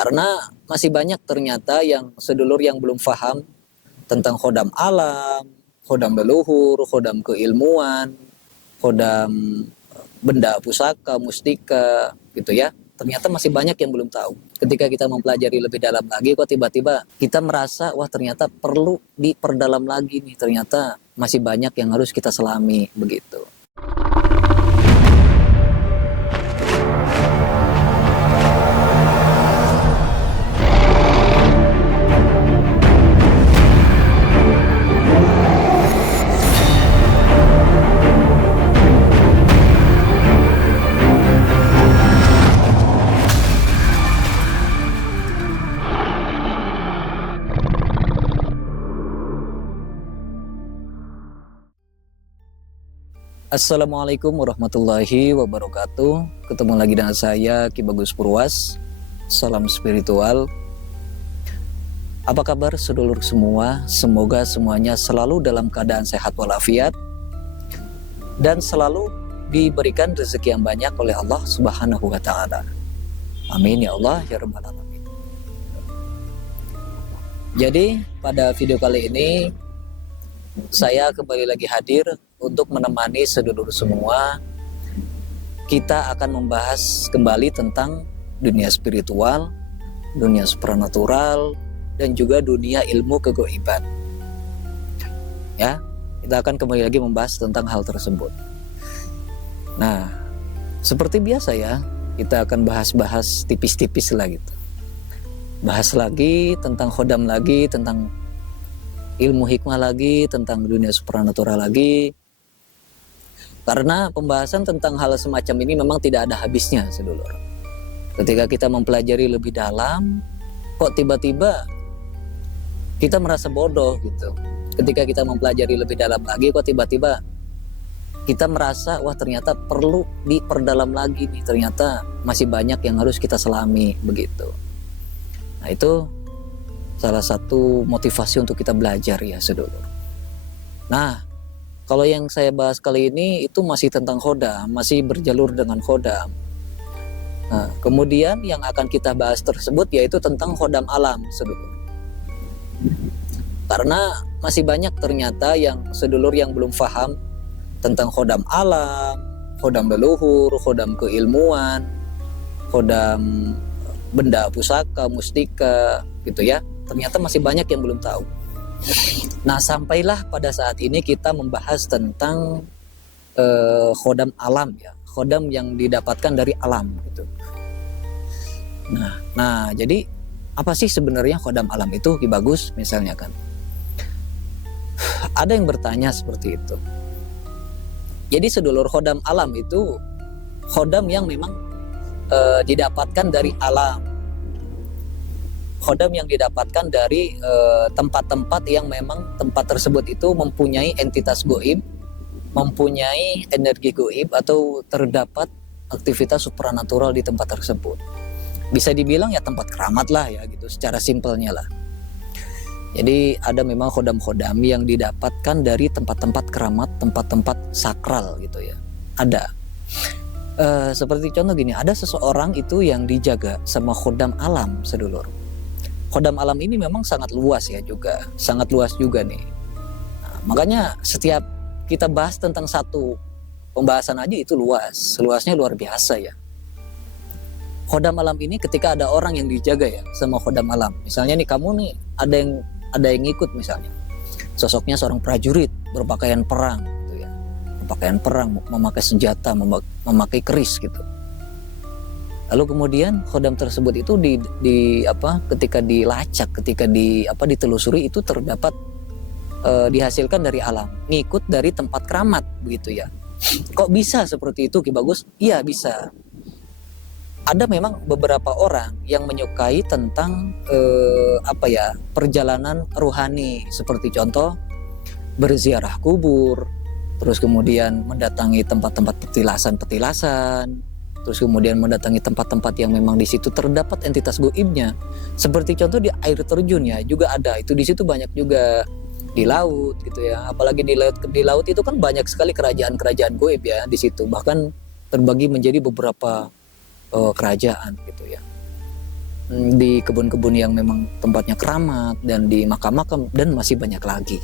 Karena masih banyak ternyata yang sedulur yang belum paham tentang khodam alam, khodam leluhur, khodam keilmuan, khodam benda pusaka, mustika gitu ya. Ternyata masih banyak yang belum tahu. Ketika kita mempelajari lebih dalam lagi, kok tiba-tiba kita merasa, wah ternyata perlu diperdalam lagi nih. Ternyata masih banyak yang harus kita selami, begitu. Assalamualaikum warahmatullahi wabarakatuh. Ketemu lagi dengan saya Ki Bagus Purwas. Salam spiritual. Apa kabar sedulur semua? Semoga semuanya selalu dalam keadaan sehat walafiat dan selalu diberikan rezeki yang banyak oleh Allah Subhanahu wa taala. Amin ya Allah ya rabbal alamin. Jadi pada video kali ini saya kembali lagi hadir untuk menemani sedulur semua. Kita akan membahas kembali tentang dunia spiritual, dunia supranatural, dan juga dunia ilmu kegaiban. Ya, kita akan kembali lagi membahas tentang hal tersebut. Nah, seperti biasa ya, kita akan bahas-bahas tipis-tipis lah gitu. Bahas lagi tentang khodam lagi, tentang ilmu hikmah lagi, tentang dunia supranatural lagi. Karena pembahasan tentang hal semacam ini memang tidak ada habisnya, sedulur. Ketika kita mempelajari lebih dalam, kok tiba-tiba kita merasa bodoh gitu. Ketika kita mempelajari lebih dalam lagi, kok tiba-tiba kita merasa, wah ternyata perlu diperdalam lagi nih. Ternyata masih banyak yang harus kita selami, begitu. Nah itu salah satu motivasi untuk kita belajar ya, sedulur. Nah, kalau yang saya bahas kali ini itu masih tentang khodam, masih berjalur dengan khodam. Nah, kemudian yang akan kita bahas tersebut yaitu tentang khodam alam, sedulur. Karena masih banyak ternyata yang sedulur yang belum paham tentang khodam alam, khodam leluhur, khodam keilmuan, khodam benda pusaka, mustika, gitu ya. Ternyata masih banyak yang belum tahu. Nah, sampailah pada saat ini kita membahas tentang khodam alam ya, khodam yang didapatkan dari alam gitu. Nah, jadi apa sih sebenarnya khodam alam itu, Ki Bagus misalnya kan? Ada yang bertanya seperti itu. Jadi sedulur, khodam alam itu khodam yang memang didapatkan dari alam. Khodam yang didapatkan dari tempat-tempat yang memang tempat tersebut itu mempunyai entitas goib, mempunyai energi goib, atau terdapat aktivitas supranatural di tempat tersebut. Bisa dibilang ya tempat keramat lah ya gitu, secara simpelnya lah. Jadi ada memang khodam-khodam yang didapatkan dari tempat-tempat keramat, tempat-tempat sakral gitu ya. Ada. Seperti contoh gini, ada seseorang itu yang dijaga sama khodam alam, sedulur. Khodam alam ini memang sangat luas ya juga, sangat luas juga nih. Nah, makanya setiap kita bahas tentang satu pembahasan aja itu luas, luasnya luar biasa ya. Khodam alam ini ketika ada orang yang dijaga ya sama khodam alam, misalnya nih kamu nih ada yang ikut misalnya, sosoknya seorang prajurit berpakaian perang, gitu ya, berpakaian perang, memakai senjata, memakai keris gitu. Lalu kemudian khodam tersebut itu ketika dilacak, ketika ditelusuri itu terdapat dihasilkan dari alam, ngikut dari tempat keramat begitu ya. Kok bisa seperti itu, Ki Bagus? Iya bisa. Ada memang beberapa orang yang menyukai tentang perjalanan ruhani, seperti contoh berziarah kubur, terus kemudian mendatangi tempat-tempat petilasan, terus kemudian mendatangi tempat-tempat yang memang di situ terdapat entitas goibnya. Seperti contoh di air terjun ya, juga ada. Itu di situ banyak juga di laut gitu ya. Apalagi di laut itu kan banyak sekali kerajaan-kerajaan goib ya di situ. Bahkan terbagi menjadi beberapa kerajaan gitu ya. di kebun-kebun yang memang tempatnya keramat, dan di makam-makam, dan masih banyak lagi.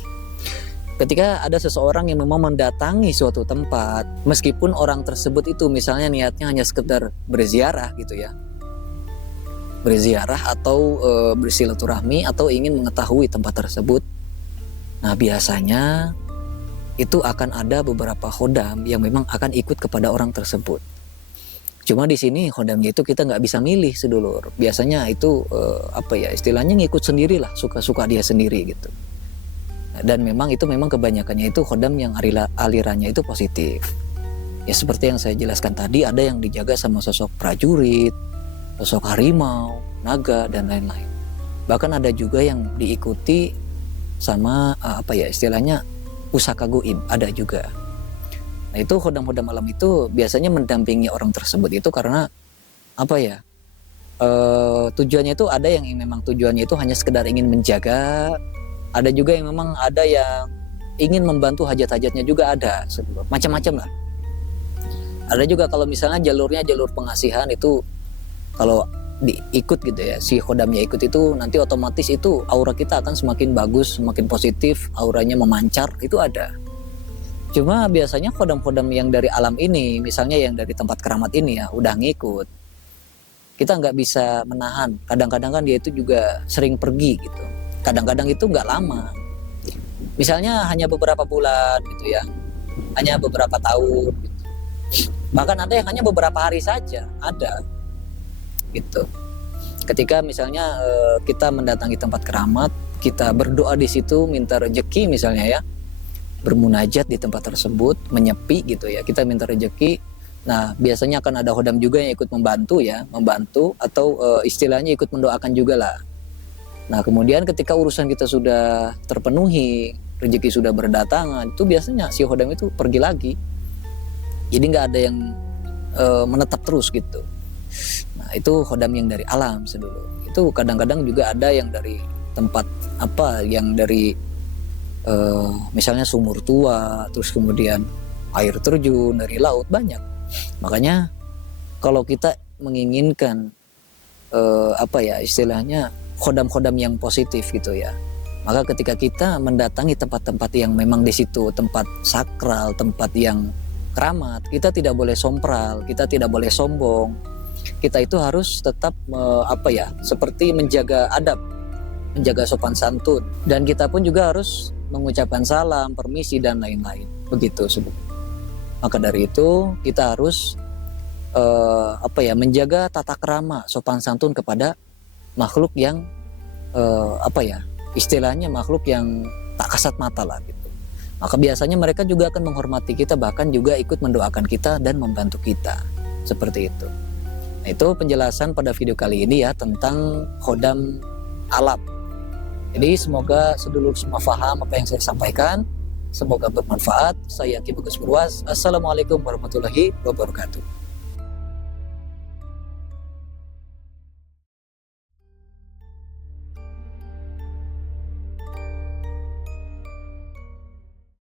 Ketika ada seseorang yang memang mendatangi suatu tempat, meskipun orang tersebut itu misalnya niatnya hanya sekedar berziarah gitu ya, berziarah atau bersilaturahmi atau ingin mengetahui tempat tersebut, nah biasanya itu akan ada beberapa khodam yang memang akan ikut kepada orang tersebut. Cuma di sini khodamnya itu kita nggak bisa milih sedulur. Biasanya itu istilahnya ngikut sendirilah, suka-suka dia sendiri gitu. Dan memang kebanyakannya itu khodam yang alirannya itu positif. Ya seperti yang saya jelaskan tadi, ada yang dijaga sama sosok prajurit, sosok harimau, naga, dan lain-lain. Bahkan ada juga yang diikuti sama istilahnya pusaka goib, ada juga. Nah itu khodam-khodam alam itu biasanya mendampingi orang tersebut itu karena tujuannya itu ada yang memang tujuannya itu hanya sekedar ingin menjaga. Ada juga yang memang ada yang ingin membantu hajat-hajatnya juga ada, macam-macam lah. Ada juga kalau misalnya jalurnya jalur pengasihan itu, kalau diikut gitu ya, si khodamnya ikut itu nanti otomatis itu aura kita akan semakin bagus, semakin positif, auranya memancar, itu ada. Cuma biasanya khodam-khodam yang dari alam ini, misalnya yang dari tempat keramat ini ya, udah ngikut, kita nggak bisa menahan. Kadang-kadang kan dia itu juga sering pergi gitu. Kadang-kadang itu nggak lama, misalnya hanya beberapa bulan gitu ya, hanya beberapa tahun gitu. Bahkan ada yang hanya beberapa hari saja, ada gitu. Ketika misalnya kita mendatangi tempat keramat, kita berdoa di situ, minta rezeki misalnya ya, bermunajat di tempat tersebut, menyepi gitu ya, kita minta rezeki. Nah biasanya akan ada khodam juga yang ikut membantu atau istilahnya ikut mendoakan juga lah. Nah kemudian ketika urusan kita sudah terpenuhi, rezeki sudah berdatangan, itu biasanya si khodam itu pergi lagi. Jadi nggak ada yang menetap terus gitu. Nah itu khodam yang dari alam sedulur. Itu kadang-kadang juga ada yang dari tempat yang dari misalnya sumur tua, terus kemudian air terjun dari laut, banyak. Makanya kalau kita menginginkan istilahnya khodam-khodam yang positif gitu ya, maka ketika kita mendatangi tempat-tempat yang memang di situ tempat sakral, tempat yang keramat, kita tidak boleh sompral, kita tidak boleh sombong. Kita itu harus tetap seperti menjaga adab, menjaga sopan santun, dan kita pun juga harus mengucapkan salam, permisi, dan lain-lain. Begitu sebetulnya. Maka dari itu kita harus menjaga tata krama, sopan santun kepada makhluk yang istilahnya makhluk yang tak kasat mata lah gitu. Maka biasanya mereka juga akan menghormati kita, bahkan juga ikut mendoakan kita dan membantu kita, seperti itu. Nah, itu penjelasan pada video kali ini ya tentang khodam alam. Jadi semoga sedulur semua paham apa yang saya sampaikan, semoga bermanfaat. Saya Ki Bagus Purwas. Assalamualaikum warahmatullahi wabarakatuh.